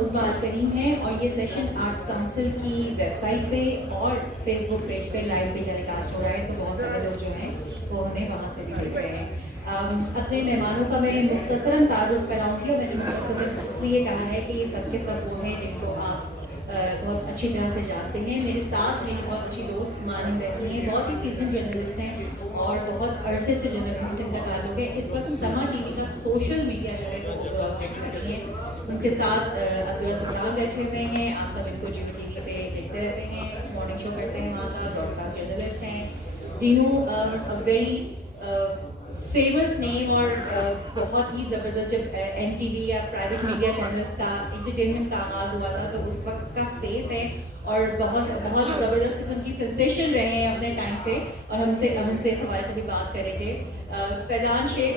عظمیٰ الکریم ہیں اور یہ سیشن آرٹس کونسل کی ویب سائٹ پہ اور فیس بک پیج پہ لائیو پہ ٹیلی کاسٹ ہو رہا ہے، تو بہت سارے لوگ جو ہیں وہ ہمیں وہاں سے بھی دیکھ رہے ہیں. اپنے مہمانوں کا میں مختصراً تعارف کراؤں گی، اور میں نے مختصراً اس لیے کہا ہے کہ یہ سب کے سب وہ ہیں جن کو آپ بہت اچھی طرح سے جانتے ہیں. میرے ساتھ میری بہت اچھی دوست مانی بیٹھی ہیں، بہت ہی سیزن جرنلسٹ ہیں اور بہت عرصے سے جرنلزم کا تعلق ہے. اس وقت سما ٹی وی کا سوشل میڈیا جو ہے وہ آپریٹ کر رہی ہیں. ان کے ساتھ عبداللہ سلطان بیٹھے ہوئے ہیں، آپ سب ان کو جیو ٹی وی پہ دیکھتے رہتے ہیں، مارننگ شو کرتے ہیں وہاں کا، براڈ کاسٹ جرنلسٹ ہیں. ڈینو ویری فیمس نیم اور بہت ہی زبردست. جب این ٹی وی یا پرائیویٹ میڈیا چینلس کا انٹرٹینمنٹ کا آغاز ہوا تھا تو اس وقت کا فیس ہے اور بہت بہت زبردست قسم کی سینسیشن رہے ہیں اپنے ٹائم پہ، اور ہم ان سے اس حوالے سے بھی بات کریں گے. فیضان شیخ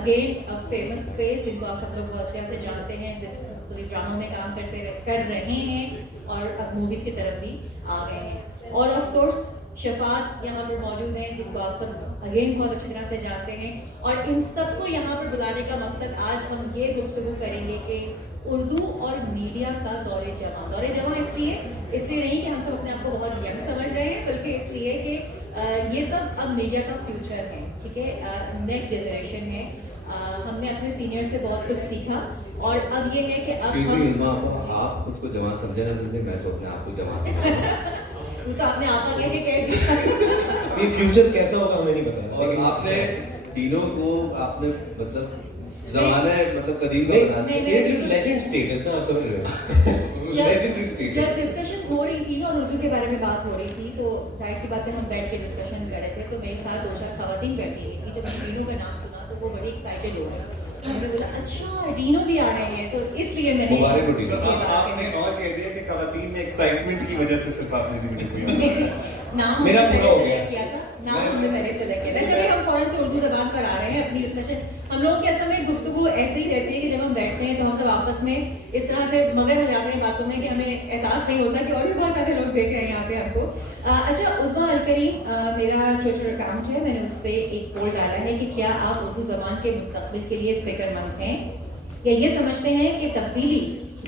اگین فیمس فیس، جن کو آپ سب لوگ بہت اچھے سے جانتے ہیں، مختلف ڈراموں میں کام کر رہے ہیں اور اب موویز کی طرف بھی آ گئے ہیں. اور آف کورس شفاعت یہاں پر موجود ہیں، جن کو آپ سب اگین بہت اچھی طرح سے جانتے ہیں. اور ان سب کو یہاں پر بلانے کا مقصد آج ہم یہ گفتگو کریں گے کہ اردو اور میڈیا کا دور جمع اس لیے نہیں کہ ہم سب اپنے آپ کو بہت ینگ سمجھ رہے ہیں، بلکہ اس لیے کہ یہ سب اب میڈیا کا فیوچر ہے، ٹھیک ہے، نیکسٹ جنریشن ہے. ہم نے اپنے سینئر سے بہت کچھ سیکھا اور اب یہ ہے کہ اب آپ خود کو جمع سمجھے نہ سمجھے، میں تو اپنے آپ کو جمع سمجھا. وہ تو آپ نے آپ کا کہہ دیا. یہ فیوچر کیسا ہوگا ہمیں نہیں پتا. اور آپ نے ڈینو کو آپ نے مطلب زمانہ مطلب قدیم کا بنا دیا. یہ لیجنڈ سٹیٹس نا، آپ سمجھ رہے ہو، لیجنڈری سٹیٹس. جب ڈسکشن ہو رہی تھی اور اردو کے بارے میں بات ہو رہی تھی تو ظاہر سی بات ہے ہم بیٹھ کے ڈسکشن کر رہے تھے، تو میرے ساتھ 2-4 خواتین بیٹھی ہوئی تھی. جب ہم ڈینو کا نام سنا تو وہ بڑی ایکسائٹیڈ ہو گئی. میں نے بولا اچھا ڈینو بھی آ رہے ہیں، تو اس لیے میں نے آپ نے اور کہہ دیا کہ خواتین میں ایکسائٹمنٹ کی وجہ سے صرف آپ نے نام میرا پورا ہو گیا. کیا تھا، نام ہم نے پہلے سلیکٹ کیا تھا. چلیے ہم فوراً سے اردو زبان پر آ رہے ہیں. اپنی ڈسکشن ہم لوگوں کی اصل میں گفتگو ایسے ہی رہتی ہے کہ جب ہم بیٹھتے ہیں تو ہم سب آپس میں اس طرح سے مگن ہو جاتے ہیں باتوں میں کہ ہمیں احساس نہیں ہوتا کہ اور بھی بہت سارے لوگ دیکھ رہے ہیں یہاں پہ ہم کو. اچھا عظمیٰ الکریم میرا ٹویٹر اکاؤنٹ ہے، میں نے اس پہ ایک پول ڈالا ہے کہ کیا آپ اردو زبان کے مستقبل کے لیے فکر مند ہیں یا یہ سمجھتے ہیں کہ تبدیلی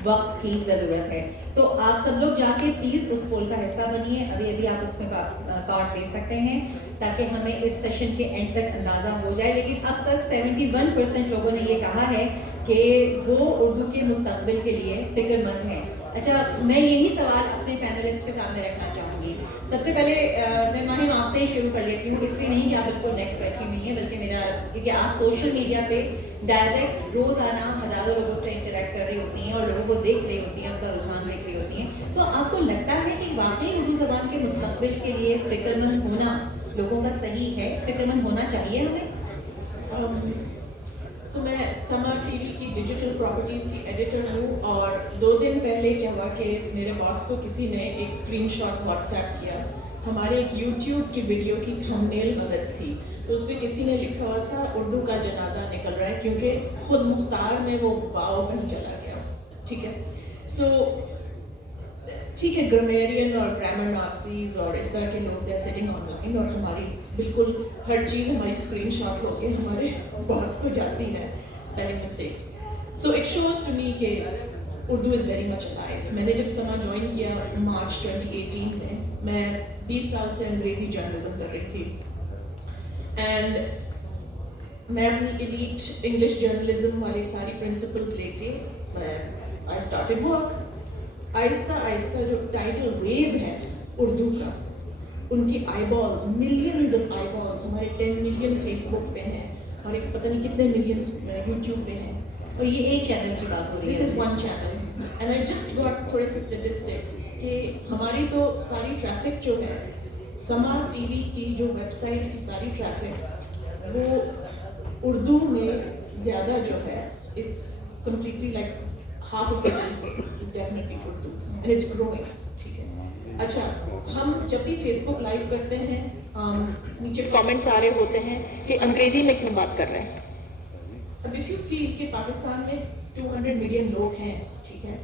وقت کی ضرورت ہے. تو آپ سب لوگ جا کے پلیز اس پول کا حصہ بنیے. ابھی آپ اس میں پارٹ لے سکتے ہیں تاکہ ہمیں اس سیشن کے اینڈ تک اندازہ ہو جائے. لیکن اب تک 71% لوگوں نے یہ کہا ہے کہ وہ اردو کے مستقبل کے لیے فکر مند ہیں. اچھا میں یہی سوال اپنے پینلسٹ کے سامنے رکھنا چاہوں گی. سب سے پہلے میں ماہم آپ سے ہی شروع کر لیتی ہوں، اس لیے نہیں کہ آپ بالکل نیکسٹ بیٹھی ہوئی ہیں، بلکہ میرا کیونکہ آپ سوشل میڈیا پہ ڈائریکٹ روزانہ ہزاروں لوگوں سے انٹریکٹ کر رہی ہوتی ہیں اور لوگوں کو دیکھ رہی ہوتی ہیں، ان کا رجحان دیکھ رہی ہوتی ہیں. تو آپ کو لگتا ہے کہ واقعی اردو زبان کے مستقبل کے لیے فکر مند ہونا لوگوں کا صحیح ہے، فکر مند ہونا چاہیے ہمیں؟ سو میں سما ٹی وی کی ڈیجیٹل پراپرٹیز کی ایڈیٹر ہوں، اور 2 دن پہلے کیا ہوا کہ میرے باس کو کسی نے ایک اسکرین شاٹ واٹس ایپ کیا. ہمارے ایک یوٹیوب کی ویڈیو کی تھمبنیل غلط تھی، تو اس پہ کسی نے لکھا ہوا تھا اردو کا جنازہ نکل رہا ہے، کیونکہ خود مختار میں وہ واؤ کہیں چلا گیا. ٹھیک ہے، سو ٹھیک ہے، گرامیرین اور گرامر نازیز اور اس طرح کے لوگ دے سٹنگ آن لائن، اور ہماری بالکل ہر چیز ہماری اسکرین شاٹ ہو کے ہمارے باس کو جاتی ہے، spelling mistakes. So it shows to me کہ Urdu is very much alive. میں نے جب سما جوائن کیا مارچ 2018 میں 20 سال سے انگریزی جرنلزم کر رہی تھی، اینڈ میں اپنی ایلیٹ انگلش جرنلزم والی ساری پرنسپلس لے کے آئی اسٹارٹڈ ورک. آہستہ آہستہ جو ٹائٹل ویو ہے اردو کا، ان کی eyeballs, millions of eyeballs, ہمارے 10 ملین فیس بک پہ ہیں اور ایک پتہ نہیں کتنے ملینس یوٹیوب پہ ہیں. اور یہ ایک چینل کی بات ہو رہی ہے. This is one channel. And I just got تھوڑے سے اسٹیٹسٹکس کہ ہماری تو ساری ٹریفک جو ہے سما ٹی وی کی جو ویب سائٹ کی ساری ٹریفک وہ اردو میں زیادہ جو ہے، it's completely like half of it is definitely Urdu and it's growing. ٹھیک ہے. اچھا ہم جب بھی فیس بک لائیو کرتے ہیں نیچے کامنٹس آ رہے ہوتے ہیں کہ انگریزی میں کیوں بات کر رہے ہیں. اب اف یو فیل کہ پاکستان میں 200 ملین لوگ ہیں، ٹھیک ہے،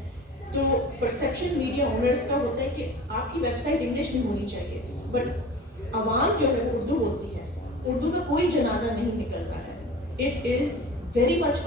تو پرسیپشن میڈیا اونرز کا ہوتا ہے کہ آپ کی ویب سائٹ انگلش میں ہونی چاہیے، بٹ عوام جو ہے وہ اردو بولتی ہے. اردو میں کوئی جنازہ نہیں نکل رہا ہے. It is very much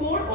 core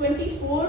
24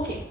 Okay,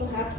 perhaps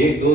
1 2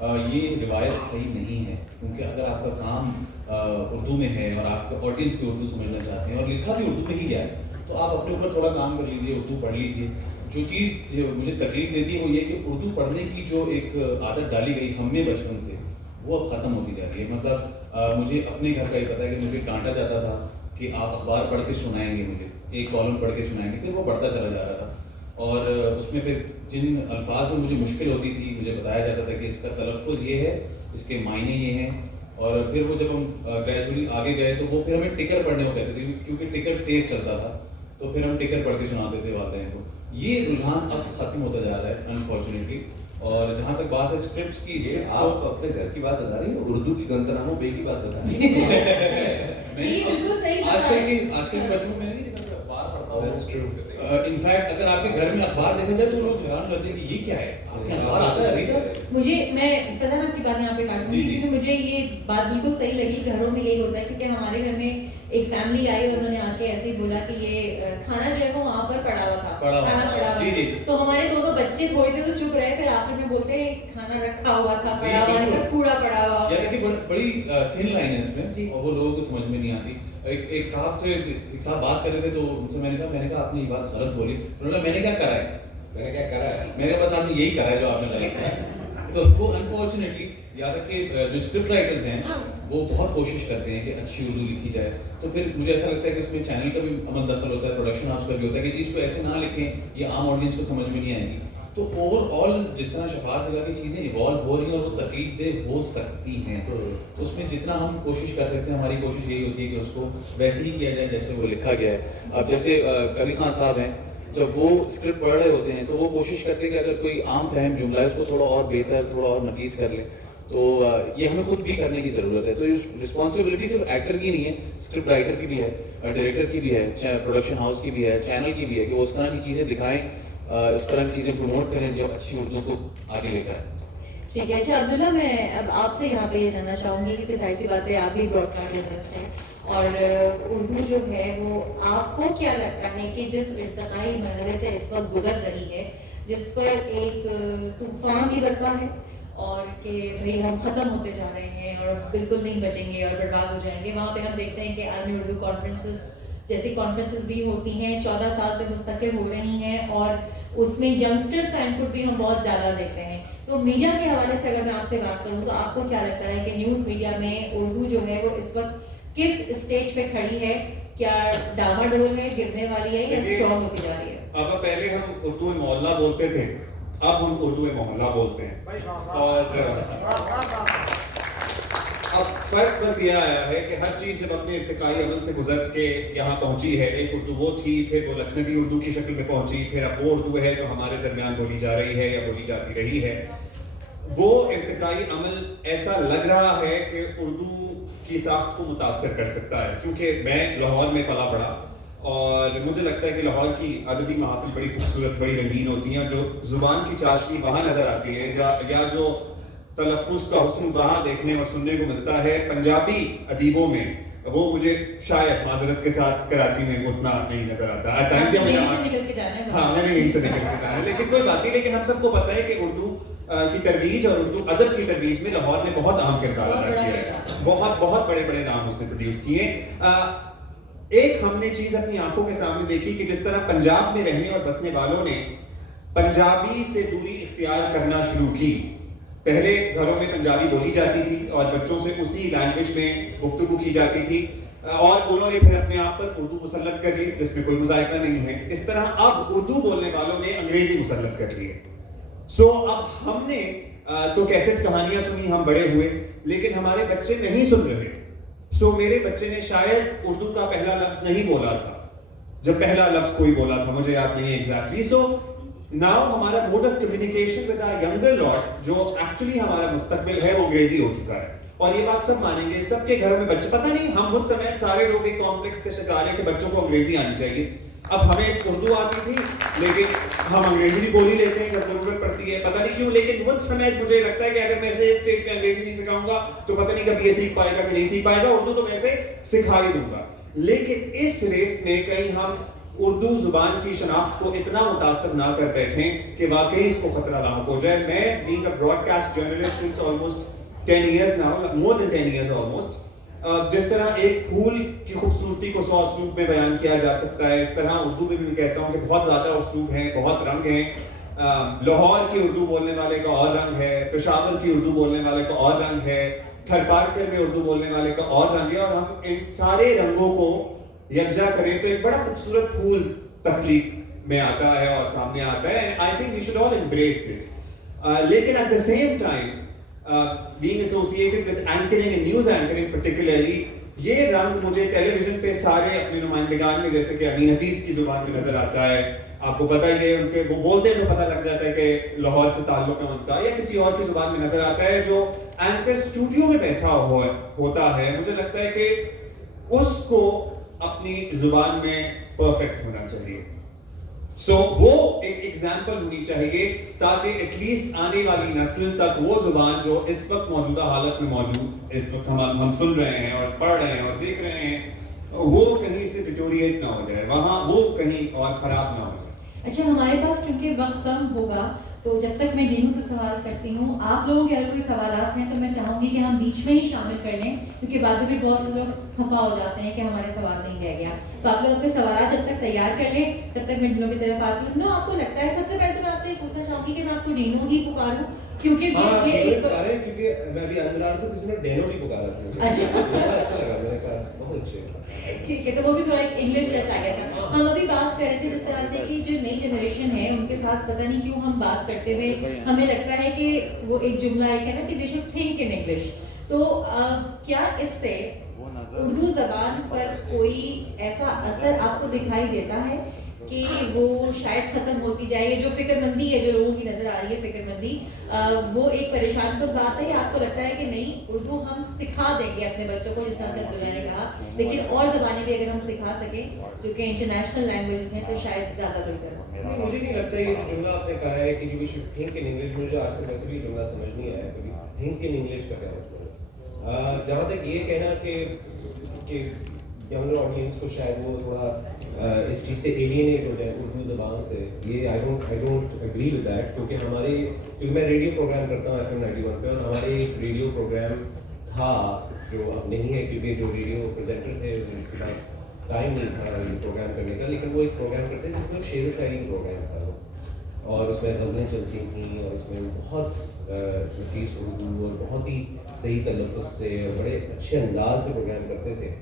یہ روایت صحیح نہیں ہے، کیونکہ اگر آپ کا کام اردو میں ہے اور آپ کا آڈینس بھی اردو سمجھنا چاہتے ہیں اور لکھا بھی اردو میں ہی گیا ہے، تو آپ اپنے اوپر تھوڑا کام کر لیجئے، اردو پڑھ لیجئے. جو چیز جو مجھے تکلیف دیتی ہے وہ یہ کہ اردو پڑھنے کی جو ایک عادت ڈالی گئی ہم میں بچپن سے، وہ اب ختم ہوتی جا رہی ہے. مطلب مجھے اپنے گھر کا یہ پتہ ہے کہ مجھے ڈانٹا جاتا تھا کہ آپ اخبار پڑھ کے سنائیں گے، مجھے ایک کالم پڑھ کے سنائیں گے، پھر وہ بڑھتا چلا جا رہا تھا. اور اس میں پھر جن الفاظ میں مجھے مشکل ہوتی تھی مجھے بتایا جاتا تھا کہ اس کا تلفظ یہ ہے، اس کے معنی یہ ہیں. اور پھر وہ جب ہم گریجولی آگے گئے تو وہ پھر ہمیں ٹکر پڑھنے کو کہتے تھے، کیونکہ ٹکر تیز چلتا تھا تو پھر ہم ٹکر پڑھ کے سناتے تھے والدین کو. یہ رجحان اب ختم ہوتا جا رہا ہے انفارچونیٹلی. اور جہاں تک بات ہے اسکرپٹس کی، آپ اپنے گھر کی بات بتا رہی ہیں، اردو کی گنتناموں بے کی بات بتا رہی ہیں. آج کل کے بچوں میں نہیں نکلتا اخبار پڑھتا ہوں. انفیکٹ اگر آپ کے گھر میں اخبار دیکھا جائے تو لوگ حیران کرتے ہیں کہ یہ کیا ہے، آپ کے اخبار آتا ہے ابھی تک. میں فضان آپ کی بات یہاں پہ کاٹوں گی کیونکہ مجھے یہ بات بالکل صحیح لگی. گھروں میں یہی ہوتا ہے کیونکہ ہمارے گھر میں ایک فیملی آئی، انہوں نے آ کے ایسے ہی بولا کہ یہ کھانا جو ہے وہ وہاں پر پڑا ہوا تھا، کھانا پڑا ہوا. تو ہمارے دونوں بچے تھوڑی دیر تو چپ رہے، پھر آخر میں بولتے کھانا رکھا ہوا تھا، پڑا ہوا، کوڑا پڑا ہوا. یعنی کہ بڑی تھن لائن ہے اس میں اور وہ لوگوں کو سمجھ میں نہیں آتی. ایک صاحب بات کر رہے تھے تو ان سے میں نے کہا آپ نے یہ بات غلط بولی. تو انہوں نے میں نے کیا کرا ہے، میں نے کہا بس آپ نے یہی کرا ہے جو آپ نے غلط کیا ہے. تو وہ انفارچونیٹلی یاد رکھے جو اسکرپٹ رائٹرز ہیں وہ بہت کوشش کرتے ہیں کہ اچھی اردو لکھی جائے. تو پھر مجھے ایسا لگتا ہے کہ اس میں چینل کا بھی عمل دخل ہوتا ہے، پروڈکشن ہاؤس کا بھی ہوتا ہے کہ چیز کو ایسے نہ لکھیں یہ عام آڈینس کو سمجھ میں نہیں آئے گی. تو اوور آل جس طرح شفاعت لگا کہ چیزیں ایوالو ہو رہی ہیں اور وہ تکلیف دہ ہو سکتی ہیں، تو اس میں جتنا ہم کوشش کر سکتے ہیں، ہماری کوشش یہی ہوتی ہے کہ اس کو ویسے ہی کیا جائے جیسے وہ لکھا گیا ہے. اب جیسے کبھی خان صاحب ہیں، جب وہ اسکرپٹ پڑھ رہے ہوتے ہیں تو وہ کوشش کرتے ہیں کہ اگر کوئی عام فہم جملہ ہے اس کو تھوڑا اور بہتر، تھوڑا اور نفیس کر لیں. تو یہ ہمیں خود بھی کرنے کی ضرورت ہے. تو یہ رسپانسبلٹی صرف ایکٹر کی نہیں ہے، اسکرپٹ رائٹر کی بھی ہے، ڈائریکٹر کی بھی ہے، پروڈکشن ہاؤس کی بھی ہے، چینل کی بھی ہے کہ وہ اس طرح کی چیزیں دکھائیں، اس طرح کی چیزیں پروموٹ کریں جو اچھی اردو کو آگے لے کر آئیں. ٹھیک ہے. اچھا عبداللہ، میں اب آپ سے یہاں پہ یہ جاننا چاہوں گی کہ ظاہر سی بات ہے آپ بھی براڈ کاسٹ جرنلسٹ ہیں، اور اردو جو ہے وہ آپ کو کیا لگتا ہے کہ جس ارتقائی مرحلے سے اس وقت گزر رہی ہے، جس پر ایک طوفان بھی برپا ہے اور کہ بھئی ہم ختم ہوتے جا رہے ہیں اور بالکل نہیں بچیں گے اور برباد ہو جائیں گے. وہاں پہ ہم دیکھتے ہیں کہ عالمی اردو کانفرنسز جیسی کانفرنسز بھی ہوتی ہیں، 14 سال سے مستقل ہو رہی ہیں، اور اس میں ینگسٹرز کا انپٹ بھی ہم بہت زیادہ دیکھتے ہیں. تو میڈیا کے حوالے سے اگر میں آپ سے بات کروں تو آپ کو کیا لگتا ہے کہ نیوز میڈیا میں اردو جو ہے وہ اس وقت کس اسٹیج پہ کھڑی ہے؟ کیا ڈاواڈول ہے، گرنے والی ہے، یا اسٹرانگ ہوتی جا رہی ہے؟ اب پہلے ہم اردو محلہ بولتے تھے، اب ہم اردو محلہ بولتے ہیں. اور اب فرق بس یہ آیا ہے کہ ہر چیز جب اپنے ارتقائی عمل سے گزر کے یہاں پہنچی ہے، ایک اردو وہ تھی، پھر وہ لکھنوی اردو کی شکل میں پہنچی، پھر اب وہ اردو ہے جو ہمارے درمیان بولی جا رہی ہے یا بولی جاتی رہی ہے. وہ ارتقائی عمل ایسا لگ رہا ہے کہ اردو کی ساخت کو متاثر کر سکتا ہے. کیونکہ میں لاہور میں پلا بڑھا اور مجھے لگتا ہے کہ لاہور کی ادبی محافل بڑی خوبصورت، بڑی رنگین ہوتی ہیں. جو زبان کی چاشنی وہاں نظر آتی ہے یا جو تلفظ کا حسن وہاں دیکھنے اور سننے کو ملتا ہے پنجابی ادیبوں میں، وہ مجھے شاید معذرت کے ساتھ کراچی میں اتنا نہیں نظر آتا. میں نے یہیں سے نکل کے جانا ہے، لیکن کوئی بات نہیں. لیکن ہم سب کو پتہ ہے کہ اردو کی ترویج اور اردو ادب کی ترویج میں لاہور نے بہت اہم کردار ادا کیا ہے. بہت بڑے بڑے نام اس نے پروڈیوس کیے. ایک ہم نے چیز اپنی آنکھوں کے سامنے دیکھی کہ جس طرح پنجاب میں رہنے اور بسنے والوں نے پنجابی سے دوری اختیار کرنا شروع کی. پہلے گھروں میں پنجابی بولی جاتی تھی اور بچوں سے اسی لینگویج میں گفتگو کی جاتی تھی، اور انہوں نے پھر اپنے آپ پر اردو مسلط کر لی جس میں کوئی مذائقہ نہیں ہے. اس طرح اب اردو بولنے والوں نے انگریزی مسلط کر لی ہے. اب ہم نے تو کیسٹ کہانیاں سنی، ہم بڑے ہوئے، لیکن ہمارے بچے نہیں سن رہے. میرے بچے نے شاید اردو کا پہلا لفظ نہیں بولا تھا، جب پہلا لفظ کوئی بولا تھا، مجھے یاد نہیں ہے ایگزیکٹلی. ناؤ ہمارا mode of communication with a younger lot جو ایکچولی ہمارا مستقبل ہے وہ انگریزی ہو چکا ہے. اور یہ بات سب مانیں گے، سب کے گھروں میں بچے، پتہ نہیں ہم خود سمیت سارے لوگ ایک کمپلیکس کے شکار ہیں کہ بچوں کو انگریزی آنی چاہیے. اب ہمیں اردو آتی تھی لیکن ہم انگریزی بھی بولی لیتے ہیں جب ضرورت پڑتی ہے، پتہ نہیں کیوں. لیکن مجھ سمیت مجھے لگتا ہے کہ اگر میں اسے اسٹیج پہ انگریزی نہیں سکھاؤں گا تو پتہ نہیں کبھی یہ سیکھ پائے گا کہ نہیں سیکھ پائے گا. اردو تو میں اسے سکھا ہی دوں گا. لیکن اس ریس میں کہیں ہم اردو زبان کی شناخت کو اتنا متاثر نہ کر بیٹھیں کہ واقعی اس کو خطرہ لاحق ہو جائے. میں being a broadcast journalist since almost 10 years now, more than 10 years almost, جس طرح ایک پھول کی خوبصورتی کو 100 اسلوب میں بیان کیا جا سکتا ہے, اس طرح اردو میں بھی میں کہتا ہوں کہ بہت زیادہ اسلوب ہیں, بہت رنگ ہیں. لاہور کی اردو بولنے والے کا اور رنگ ہے, پشاور کی اردو بولنے والے کا اور رنگ ہے, تھرپارکر میں اردو بولنے والے کا اور رنگ ہے, اور ہم ان سارے رنگوں کو یکجا کریں تو ایک بڑا خوبصورت پھول تخلیق میں آتا ہے اور سامنے آتا ہے. And I think we should all embrace it. لیکن at the same time being associated with anchoring and news anchoring particularly, یہ رنگ مجھے ٹیلی ویژن پہ سارے اپنے نمائندگان میں, جیسے کہ امین حفیظ کی زبان میں نظر آتا ہے. آپ کو پتہ ہی ہے ان کے وہ بولتے ہیں تو پتہ لگ جاتا ہے کہ لاہور سے تعلق ہے ان کا, یا کسی اور کی زبان میں نظر آتا ہے جو اینکر اسٹوڈیو میں بیٹھا ہوتا ہے. مجھے لگتا ہے کہ اس کو اپنی زبان میں پرفیکٹ ہونا چاہیے. سو وہ ایک ایگزامپل ہونی چاہیے تاکہ ایٹ لیسٹ آنے والی نسل تک وہ زبان جو اس وقت موجودہ حالت میں موجود اس وقت ہم سن رہے ہیں اور پڑھ رہے ہیں اور دیکھ رہے ہیں, وہ کہیں سے ڈیٹوریٹ نہ ہو جائے, وہاں وہ کہیں اور خراب نہ ہو جائے. اچھا, ہمارے پاس کیونکہ وقت کم ہوگا تو جب تک میں جینو سے سوال کرتی ہوں, آپ لوگوں کے اگر کوئی سوالات ہیں تو میں چاہوں گی کہ ہم بیچ میں ہی شامل کر لیں, کیونکہ بعد میں بھی بہت سے لوگ خفا ہو جاتے ہیں کہ ہمارے سوال نہیں رہ گیا. تو آپ لوگ اپنے سوالات جب تک تیار کر لیں تب تک میں جنوں کی طرف آتی ہوں. نو, آپ کو لگتا ہے, سب سے پہلے تو میں آپ سے یہ پوچھنا چاہوں گی کہ میں آپ کو ڈینو ہی پکاروں, کیونکہ یہ ایک کیونکہ میں بھی اندر آ رہا تھا کسی نے ڈینو بھی پکارا تھا. اچھا لگا, میں نے کہا بہت اچھے. ٹھیک ہے, تو وہ بھی تھوڑا ایک انگلش ٹچ آ گیا تھا. ہم ابھی بات کر رہے تھے جس طرح سے کہ جو نئی جنریشن ہے ان کے ساتھ پتہ نہیں کیوں ہم بات کرتے ہوئے ہمیں لگتا ہے کہ وہ ایک جملہ ایک ہے نا کہ they should think in English. تو کیا اس سے اردو زبان پر کوئی ایسا اثر آپ کو دکھائی دیتا ہے کہ وہ شاید ختم ہوتی جائے, جو فکر مندی ہے جو لوگوں کی نظر آ رہی ہے, فکر مندی, وہ ایک پریشان کن بات ہے, یا آپ کو لگتا ہے کہ نہیں اردو ہم سکھا دیں گے اپنے بچوں کو, جس طرح سے عبداللہ نے کہا, لیکن اور زبانیں بھی اگر ہم سکھا سکیں جو کہ انٹرنیشنل لینگویجز ہیں تو شاید زیادہ بہتر ہو. مجھے نہیں لگتا یہ جو جملہ آپ نے کہا ہے کہ we should think in English, مجھے آج تک ویسے بھی جملہ سمجھ نہیں آیا کبھی. تھنک ان انگلش کا کیا مطلب ہے؟ جہاں تک یہ کہنا کہ ینگر آڈینس کو شاید وہ تھوڑا اس چیز سے ایلینیٹ ہو جائے اردو زبان سے, یہ I don't agree with that. کیونکہ میں ریڈیو پروگرام کرتا ہوں FM 91 پہ, اور ہمارے ایک ریڈیو پروگرام تھا جو اب نہیں ہے کیونکہ جو ریڈیو پریزنٹر تھے ان کے پاس ٹائم نہیں تھا یہ پروگرام کرنے کا, لیکن وہ ایک پروگرام کرتے جس میں شعر و شاعری پروگرام تھا, اور اس میں غزلیں چلتی تھیں, اور اس میں بہت نفیس اردو اور بہت ہی صحیح تلفظ سے بڑے اچھے انداز سے پروگرام کرتے تھے.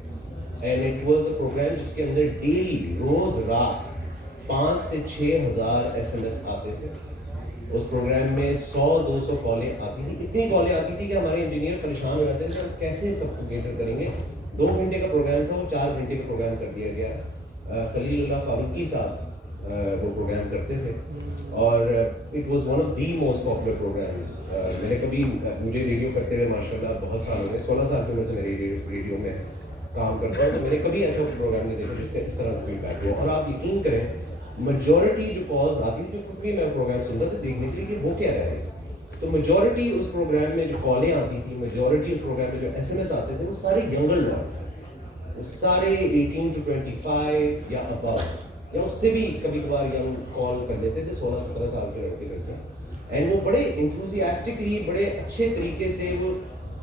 And it was a programme جس کے اندر ڈیلی روز رات 5 سے 6 ہزار SMS آتے تھے. اس پروگرام میں 100-200 کالیں آتی تھی, اتنی کالیں آتی تھی کہ ہمارے انجینئر پریشان ہو جاتے تھے ہم کیسے سب کو کیٹر کریں گے. 2 گھنٹے کا پروگرام تھا, وہ 4 گھنٹے کا پروگرام کر دیا گیا. خلیل اللہ فاروقی صاحب وہ پروگرام کرتے تھے, اور it was one of the most popular programmes. میں نے کبھی, مجھے ریڈیو کرتے ہوئے ماشاء اللہ بہت سال ہو گئے, 16 سال پہ میں سے میری ریڈیو میں کام کرتا ہوں, تو میں نے کبھی ایسا پروگرام نہیں دیکھا جس کا اس طرح کا فیڈ بیک ہو. اور آپ یقین کریں میجورٹی جو کالز آتی تھی, خود بھی میں پروگرام سنتا تھا دیکھنے کے لیے کہ وہ کیا رہے, تو میجورٹی اس پروگرام میں جو کالیں آتی تھیں, میجورٹی اس پروگرام میں جو SMS آتے تھے, وہ سارے ینگر لوگ تھے, وہ سارے 18 to 25 یا ابو, یا اس سے بھی کبھی کبھار ینگ کال کر لیتے تھے, 16-17 سال کے لڑکے لڑکیاں. اینڈ وہ بڑے انتھوزیاسٹکلی, بڑے اچھے طریقے سے وہ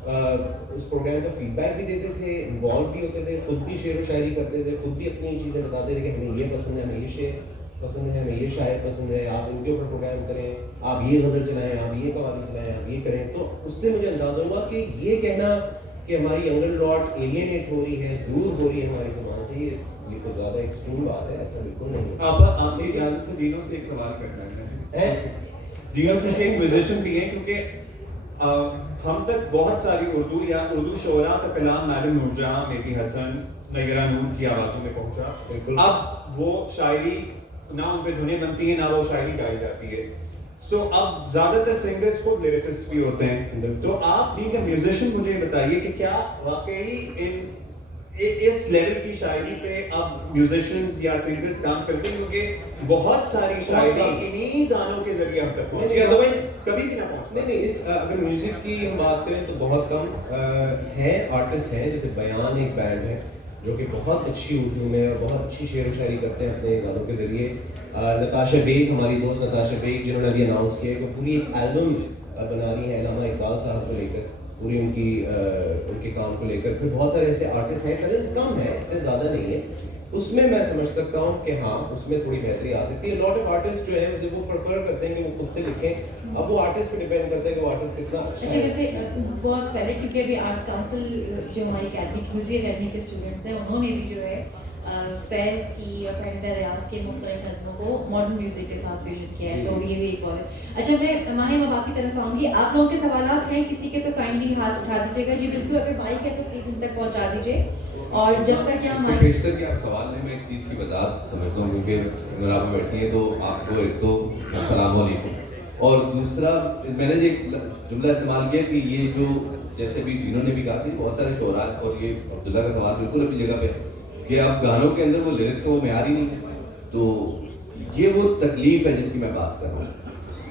اس پروگرام کا فیڈ بیک بھی دیتے تھے, انوالو بھی ہوتے تھے, خود بھی شعر و شاعری کرتے تھے, خود بھی اپنی چیزیں بتاتے تھے کہ ہمیں یہ پسند ہے, ہمیں یہ شعر پسند ہے, ہمیں یہ شاعر پسند ہے, آپ ان کے اوپر پروگرام کریں, آپ یہ غزل چلائیں, آپ یہ قوالی چلائیں, آپ یہ کریں. تو اس سے مجھے اندازہ ہوا کہ یہ کہنا کہ ہماری ینگر لاٹ ایلینیٹ ہو رہی ہے, دور ہو رہی ہے ہماری زبان سے, یہ تو زیادہ ایکسٹریم بات ہے, ایسا بالکل نہیں ہے. آپ کی اجازت سے جینو سے ایک سوال کرنا ہے. جینو کیونکہ ایک میوزیشین بھی ہے, کیونکہ ہم تک بہت ساری اردو یا اردو شعراء کا کلام میڈم نور جہاں, مہدی حسن, نیرہ نور کی آوازوں میں پہنچا. بالکل. اب وہ شاعری نہ ان پہ دھنیں بنتی ہیں, نہ وہ شاعری گائی جاتی ہے. سو اب زیادہ تر سنگرز خود لیریسسٹ بھی ہوتے ہیں. تو آپ بینگ اے میوزیشین مجھے بتائیے کہ کیا واقعی اس لیول کی شاعری پہ اب میوزیشینز یا سنگرز کام کرتے ہیں, کیونکہ بہت ساری شاعری انہی گانوں کے ذریعے ہم تک پہنچی, ادروائز کبھی بھی نہ پہنچ. نہیں, اس اگر میوزک کی ہم بات کریں تو بہت کم ہیں آرٹسٹ ہیں, جیسے بیان ایک بینڈ ہے, جو کہ بہت اچھی اردو میں اور بہت اچھی شعر و شاعری کرتے ہیں اپنے گانوں کے ذریعے. نتاشا بیگ, ہماری دوست نتاشا بیگ, جنہوں نے ابھی اناؤنس کیا ہے کہ پوری ایک البم بنا رہی ہیں علامہ اقبال صاحب کو لے کر, پوری ان کے کام کو لے کر. پھر بہت سارے ایسے آرٹسٹ ہیں, کرنٹ کم ہے, اتنے زیادہ نہیں ہے, اس میں میں سمجھ سکتا ہوں کہ ہاں اس میں تھوڑی بہتری آ سکتی ہے. لاٹ آف آرٹسٹ جو ہیں وہ پریفر کرتے ہیں کہ وہ خود سے لکھیں. اب وہ آرٹسٹ پہ ڈیپینڈ کرتا ہے کہ وہ آرٹسٹ کتنا اچھا ویسے بہت پہلے, کیونکہ ابھی آرٹس کاؤنسل جو ہماری اکیڈمی میوزک اکیڈمی کے اسٹوڈنٹس ہیں, انہوں نے بھی جو ہے فیض کی اور فہمیدہ ریاض کے مختلف نظموں کو ماڈرن میوزک کے ساتھ فیوژن کیا ہے, تو یہ بھی ایک اور ہے. اچھا میں ماہی مباپ کی طرف آؤں گی. آپ لوگوں کے سوالات ہیں کسی کے تو کائنڈلی ہاتھ اٹھا دیجیے گا. جی بالکل, اگر مائک ہے تو پلیز ان تک پہنچا دیجیے. اور جب تک اس سے بیشتر کہ آپ سوال نہیں, میں ایک چیز کی وضاحت سمجھتا ہوں, کیونکہ اگر آپ بیٹھی ہیں تو آپ کو ایک تو السلام علیکم, اور دوسرا میں نے ایک جملہ استعمال کیا کہ یہ جو جیسے بھی انہوں نے بھی کہا کہ بہت سارے شعراء, اور یہ عبداللہ کا سوال بالکل اپنی جگہ پہ ہے کہ اب گانوں کے اندر وہ لیرکس وہ معیار ہی نہیں ہے. تو یہ وہ تکلیف ہے جس کی میں بات کر رہا ہوں.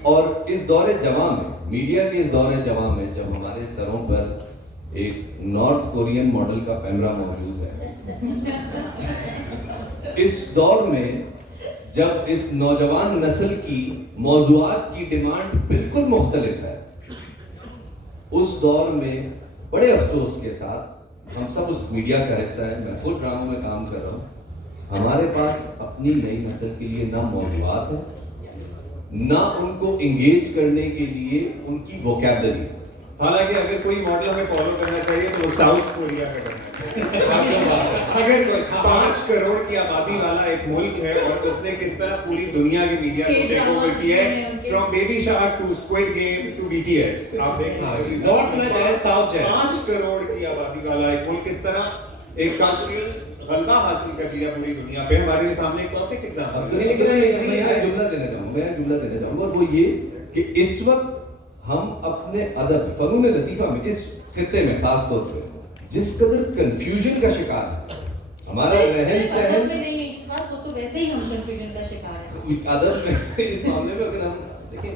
اور اس دور جواں میں, میڈیا کے اس دور جواں میں, جب ہمارے سروں پر ایک نارتھ کورین ماڈل کا کیمرہ موجود ہے, اس دور میں جب اس نوجوان نسل کی موضوعات کی ڈیمانڈ بالکل مختلف ہے, اس دور میں بڑے افسوس کے ساتھ ہم سب اس میڈیا کا حصہ ہیں, میں خود ڈراموں میں کام کر رہا ہوں, ہمارے پاس اپنی نئی نسل کے لیے نہ موضوعات ہیں, نہ ان کو انگیج کرنے کے لیے ان کی ووکیبلری. حالانکہ اگر کوئی ماڈل ہمیں فالو کرنا چاہیے تو وہ ساؤتھ کوریا کا کرنا ہے. اگر 5 کروڑ کی آبادی والا ایک ملک ہے اور اس نے کس طرح پوری دنیا کے میڈیا کو ٹیک اوور کیا ہے, from Baby Shark to Squid Game to B T S, آپ دیکھیں نارتھ میں جائے ساؤتھ جائے, 5 کروڑ کی آبادی والا ایک ملک کس طرح ایک کلچرل غلبہ حاصل کر لیا پوری دنیا پہ. ہمارے سامنے ایک پرفیکٹ ایگزامپل ہے. لیکن میں یہاں جملہ دینا چاہوں گا, اور وہ یہ کہ اس وقت ہم اپنے ادب فنون لطیفہ میں اس خطے میں خاص طور پہ جس قدر کنفیوژن کا شکار ہے ہمارا رہن سہن, وہ تو ویسے ہی ہم کنفیوژن کا شکار ہیں ادب میں اس معاملے میں. اگر ہم دیکھیں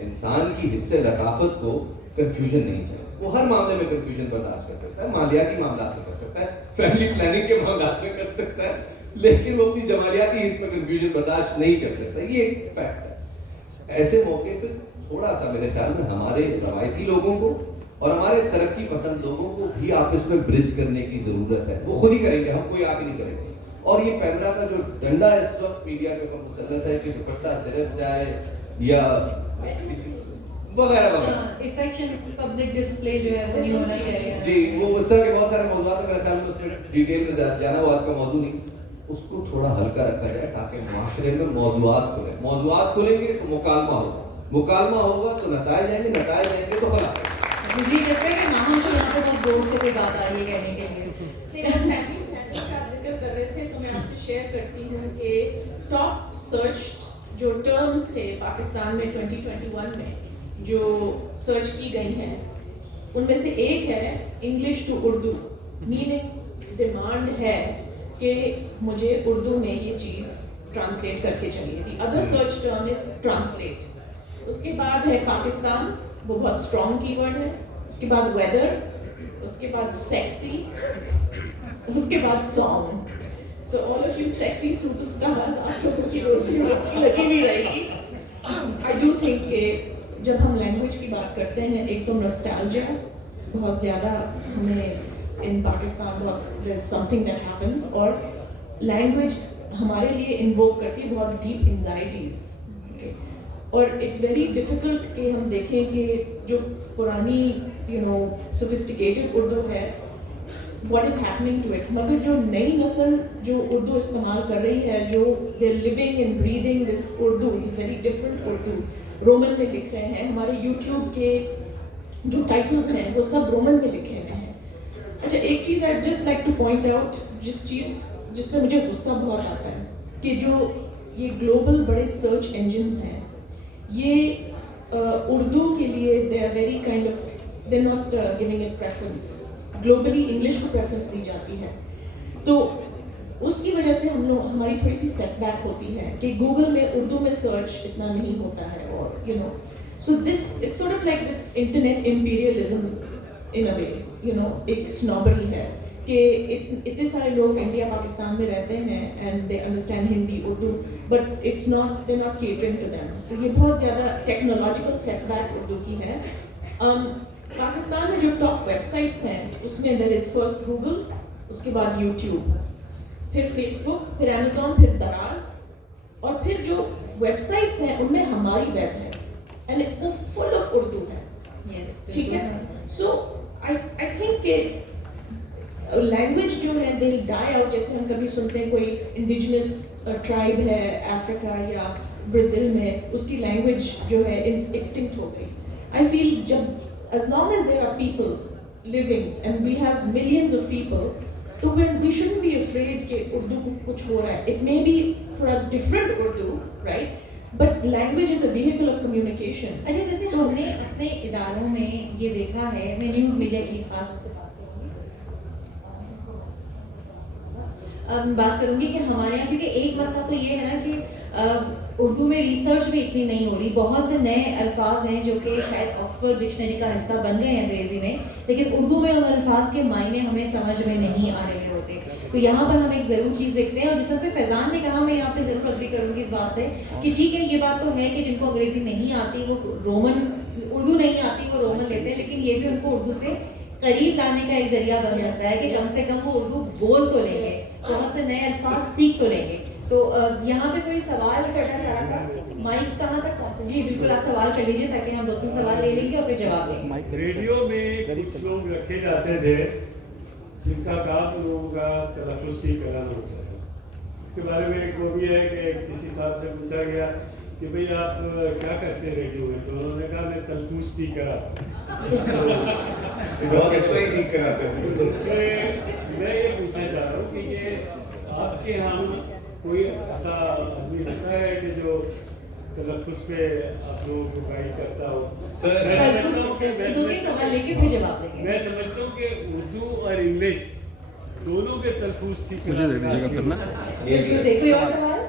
انسان کی حصہ لطافت کو کنفیوژن نہیں چاہیے. وہ ہر معاملے میں کنفیوژن برداشت کر سکتا ہے, مالیاتی معاملات میں کر سکتا ہے, فیملی پلاننگ کے معاملات میں کر سکتا ہے, لیکن وہ اپنی جمالیاتی حصہ میں کنفیوژن برداشت نہیں کر سکتا. یہ ایک فیکٹ ہے. ایسے موقع پہ تھوڑا سا میرے خیال میں ہمارے روایتی لوگوں کو اور ہمارے ترقی پسند لوگوں کو بھی آپس میں برج کرنے کی ضرورت ہے. وہ خود ہی کریں گے, ہم کوئی آگے نہیں کریں گے. اور یہ پیمرا کا جو ڈنڈا اس وقت میڈیا کے اوپر مسلط ہے کہ دوپٹہ صرف جائے یا کسی وغیرہ وغیرہ, افیکشن پبلک ڈسپلے جو ہے وہ نہیں ہونا چاہیے. جی وہ اس طرح کے بہت سارے موضوعات ہیں, میرے خیال میں اس میں ڈیٹیل میں جانا وہ آج کا موضوع نہیں. اس کو تھوڑا ہلکا رکھا جائے تاکہ معاشرے میں موضوعات کھلیں. موضوعات کھلیں گے تو مکالمہ ہوگا, مکالمہ ہوگا تو نتائج آئیں گے, نتائج آئیں گے تو خلاصہ. مجھے لگتا ہے کہ نام جو یہاں پہ بہت زور سے کوئی بات آ رہی ہے کہنے کے لیے. فیملی پلاننگ کا آپ ذکر کر رہے تھے تو میں آپ سے شیئر کرتی ہوں کہ ٹاپ سرچ جو ٹرمز تھے پاکستان میں 2021 میں جو سرچ کی گئی ہیں ان میں سے ایک ہے English to Urdu, meaning demand ہے کہ مجھے اردو میں یہ چیز ٹرانسلیٹ کر کے چاہیے. The other search term is translate. اس کے بعد ہے پاکستان, وہ بہت اسٹرانگ کی ورڈ ہے. اس کے بعد ویدر, اس کے بعد سیکسی, اس کے بعد song. So all of you sexy super stars, آپ لوگوں کی روزی روٹی لگی ہوئی رہے گی. آئی ڈو تھنک کہ جب ہم لینگویج کی بات کرتے ہیں, ایک تو نوسٹالجیا بہت زیادہ ہمیں ان پاکستان بہت there something that happens, اور لینگویج ہمارے لیے انووک کرتی ہے بہت ڈیپ انزائٹیز. اور اٹس ویری ڈیفیکلٹ کہ ہم دیکھیں کہ جو پرانی سوفسٹیکیٹڈ اردو ہے what is happening to it, مگر جو نئی نسل جو اردو استعمال کر رہی ہے, جو they are living and breathing this Urdu, this very different Urdu, Roman میں لکھ رہے ہیں. ہمارے یوٹیوب کے جو ٹائٹلز ہیں وہ سب رومن میں لکھے ہوئے ہیں. اچھا ایک چیز I just like to point out, جس میں مجھے غصہ بہت آتا ہے کہ جو یہ گلوبل بڑے سرچ انجنز ہیں یہ اردو کے لیے they are very kind of they not giving it preference. Globally English کو پریفرنس دی جاتی ہے, تو اس کی وجہ سے ہماری تھوڑی سی سیٹ بیک ہوتی ہے کہ گوگل میں اردو میں سرچ اتنا نہیں ہوتا ہے. اور so this it's sort of like this internet imperialism in a way, ایک سنوبری ہے کہ اتنے سارے لوگ انڈیا پاکستان میں رہتے ہیں and they understand Hindi Urdu but it's not they not catering to them. تو یہ بہت زیادہ ٹیکنالوجیکل سیٹ بیک اردو کی ہے. پاکستان میں جو ٹاپ ویب سائٹس ہیں اس میں دیر از فرسٹ گوگل, اس کے بعد یوٹیوب, پھر فیس بک, پھر امیزون, پھر دراز, اور پھر جو ویب سائٹس ہیں ان میں ہماری ویب ہے اینڈ وہ فل آف اردو ہے. ٹھیک ہے. سو آئی تھنک کہ لینگویج جو ہے دے ڈائی آؤٹ. جیسے ہم کبھی سنتے ہیں کوئی انڈیجنس ٹرائب ہے افریقہ یا برازیل میں, اس کی لینگویج جو ہے ایکسٹنکٹ ہو گئی. آئی فیل جب as long as there are people living and we have millions of people, تو we shouldn't be afraid کہ اردو کو کچھ ہو رہا ہے. It may be تھوڑا different Urdu, right? But language is a vehicle of communication. اچھا, جیسے ہم نے اپنے اداروں میں یہ دیکھا ہے, میں نیوز میڈیا کی خاص طور سے بات کروں گی کہ ہمارے یہاں, کیونکہ ایک مسئلہ تو یہ ہے نا کہ اردو میں ریسرچ بھی اتنی نہیں ہو رہی. بہت سے نئے الفاظ ہیں جو کہ شاید آکسفورڈ ڈکشنری کا حصہ بن گئے ہیں انگریزی میں, لیکن اردو میں ان الفاظ کے معنی ہمیں سمجھ میں نہیں آ رہے ہوتے. تو یہاں پر ہم ایک ضرور چیز دیکھتے ہیں, اور جس طرح سے فیضان نے کہا, میں یہاں پہ ضرور اگری کروں گی اس بات سے کہ ٹھیک ہے, یہ بات تو ہے کہ جن کو انگریزی نہیں آتی وہ رومن, اردو نہیں آتی وہ رومن لیتے ہیں, لیکن یہ بھی ان کو اردو سے قریب لانے کا ایک ذریعہ بن سکتا ہے کہ کم سے کم وہ اردو بول تو لیں گے, بہت سے نئے الفاظ سیکھ تو لیں گے. تو یہاں پہ کوئی سوال کرنا چاہ رہا تھا, مائک کہاں تک پہنچا؟ جی بالکل, آپ سوال کر لیجیے تاکہ ہم 2-3 سوال لے لیں گے اور پھر جواب لیں گے. ریڈیو میں کچھ لوگ رکھے جاتے تھے جن کا کام لوگوں کا تلفظ ٹھیک کرانا ہوتا ہے. اس کے بارے میں ایک وہ بھی ہے کہ کسی صاحب سے پوچھا گیا کہ بھئی آپ کیا کرتے ہیں ریڈیو میں, تو انہوں نے کہا میں تلفظ ٹھیک کراتا بہت اچھا ہی ٹھیک کراتے ہیں. میں یہ پوچھنا چاہ رہا ہوں کہ یہ آپ کے یہاں کوئی ایسا آدمی ہوتا ہے کہ جو تلفظ پہ آپ لوگوں کو گائیڈ کرتا ہو؟ سر, 2-3 سوال لے کے پھر جواب لیں گے. میں سمجھتا ہوں کہ اردو اور انگلش دونوں کے تلفظ ٹھیک کرنا. بالکل ٹھیک. کوئی اور سوال؟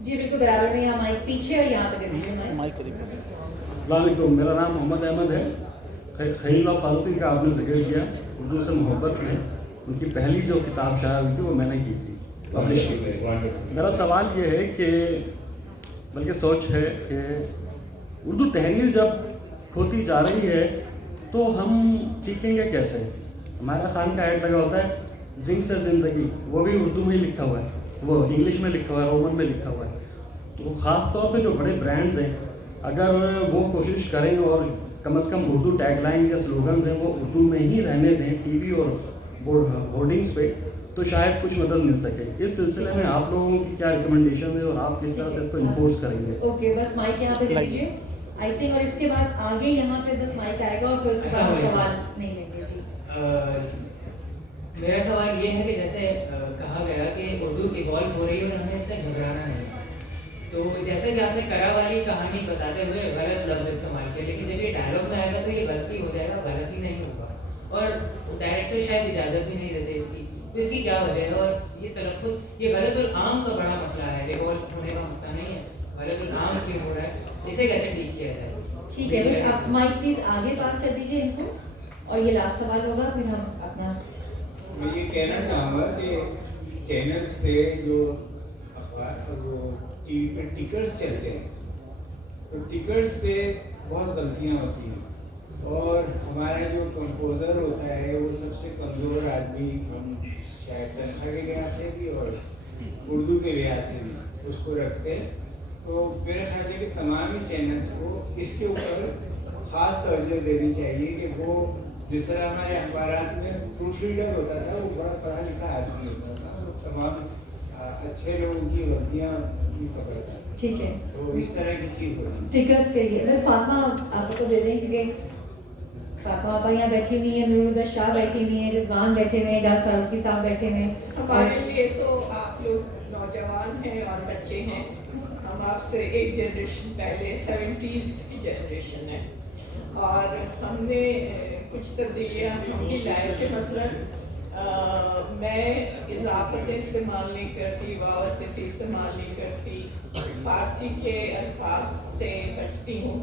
جی بالکل برابر میں, یہاں مائک پیچھے اور یہاں پہ دے دیجیے مائک. السلام علیکم, میرا نام محمد احمد ہے. خلیل اللہ فاروقی کا آپ نے ذکر کیا, اردو سے محبت میں ان کی پہلی جو کتاب شائع ہوئی تھی وہ میں نے کی تھی, پبلش کی گئی. میرا سوال یہ ہے کہ بلکہ سوچ ہے کہ اردو تحریر جب کھوتی جا رہی ہے تو ہم سیکھیں گے کیسے؟ ہمارا خان کا ایڈ لگا ہوتا ہے زنگ سے زندگی, وہ بھی اردو میں ہی لکھا ہوا ہے, وہ انگلش میں لکھا ہوا ہے, رومن میں لکھا ہوا ہے. تو خاص طور پہ جو بڑے برانڈز ہیں اگر وہ کوشش کریں اور کم از کم اردو ٹیگ لائن یا سلوگنز ہیں وہ اردو میں ہی رہنے دیں ٹی وی اور بورڈنگس پہ, تو شاید کچھ مدد مل سکے. اس سلسلے میں آپ لوگوں کی کیا ریکمنڈیشن ہے اور آپ کس طرح سے اس کو انفورس کریں گے؟ اوکے, بس مائک یہاں پہ دے دیجیے آئی تھنک, اور اس کے بعد آگے یہاں پہ بس مائک آئے گا اور پھر اس کے بعد سوال نہیں لیں گے. جی میرا سوال یہ ہے کہ جیسے کہا گیا کہ اردو ایوالو ہو رہی ہے اور ہمیں اس سے گھبرانا نہیں. تو جیسے کہ آپ نے کرا والی کہانی بتاتے ہوئے غلط لفظ استعمال کیا, لیکن جب یہ ڈائلاگ میں آئے گا تو یہ غلطی ہو جائے گا, غلطی نہیں ہوگا, اور ڈائریکٹر شاید اجازت بھی نہیں دیتے اس کی. تو اس کی کیا وجہ ہے؟ اور یہ تلفظ, یہ غلط العام کا بڑا مسئلہ ہے, ایوالو ہونے کا مسئلہ نہیں ہے, غلط العام کیوں ہو رہا ہے, اسے کیسے ٹھیک کیا جائے؟ ٹھیک ہے, بس آپ مائک پلیز آگے پاس کر دیجیے ان کو, اور یہ لاسٹ سوال ہوگا پھر ہم اپنا. میں یہ کہنا چاہوں گا کہ چینلز پہ جو اخبار وہ ٹی وی پہ ٹکرز چلتے ہیں تو ٹکرز پہ بہت غلطیاں ہوتی ہیں, اور ہمارا جو کمپوزر ہوتا ہے وہ سب سے کمزور آدمی ہم شاید تنخواہ کے لحاظ سے بھی اور اردو کے لحاظ سے بھی اس کو رکھتے ہیں. تو میرا خیال ہے کہ تمام ہی چینلز کو اس کے اوپر خاص توجہ دینی چاہیے کہ وہ جس طرح ہمارے اخبارات میں پروف ریڈر ہوتا تھا وہ بڑا پڑھا لکھا آدمی ہوتا تھا, وہ تمام اچھے لوگوں کی غلطیاں بھی پکڑتا ہے. ٹھیک ہے, تو اس طرح کی چیز ہوتی ہے. ٹکرز کے لیے بس فاطمہ آپ کو دے دیں, کیونکہ فاطمہ آپا یہاں بیٹھی ہوئی ہیں, نور شاہ بیٹھی ہوئی ہیں, رضوان بیٹھے ہوئے ہیں, اعجاز فاروقی صاحب بیٹھے ہوئے ہیں. ہمارے لیے تو آپ لوگ نوجوان ہیں اور بچے ہیں, ہم آپ سے ایک جنریشن پہلے 70s کی جنریشن ہے, اور ہم نے کچھ تبدیلیاں ہم بھی لائے تھے. مثلاً میں اضافتیں استعمال نہیں کرتی, واوطفی استعمال نہیں کرتی, فارسی کے الفاظ سے بچتی ہوں.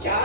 4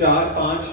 4-5